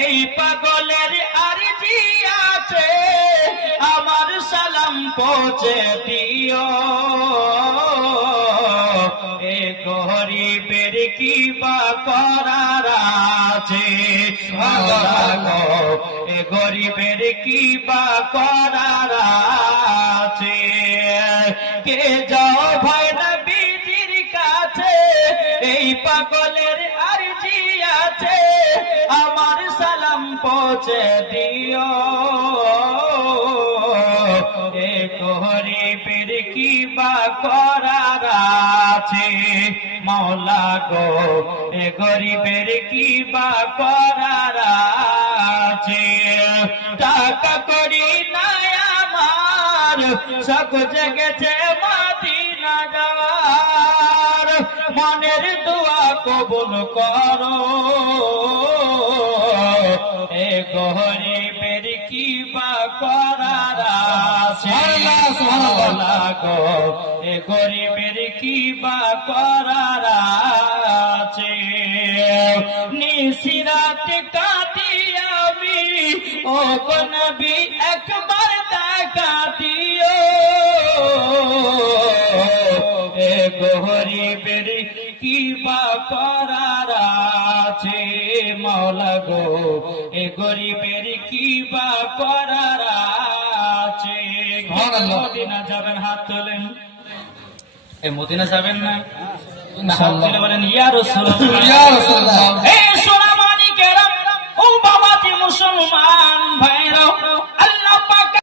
এই পাগলের আরজি আছে আমার সালাম পৌঁছে দিও। এ গরিবের কি বা করার আছে। এ গরিবের কি বা করার আছে। কে যাও ভাই না বিজির কাছে, এই পাগলের পৌঁছে দিও। এ গরিবের কি বা করার আছে। মৌলা গো, এ গরিবের কি বা করার আছে। টাকা করি নাই আমার, সব জেগেছে মাদিনা যাওয়ার মনের দোয়া কবুল করো। করার আছে আল্লাহ গো এ গরিবের কি বা করার আছে নিশিরাত কাটি আমি ও নবী একবার দেখা দিও এ গরিবের কি বা করার মৌলা গো এ গরিবের কি বা করার আছে। মদিনা যাবেন হাত তোলেন। এ মদিনা যাবেন না? বলেন ইয়া রাসূলুল্লাহ। ইয়া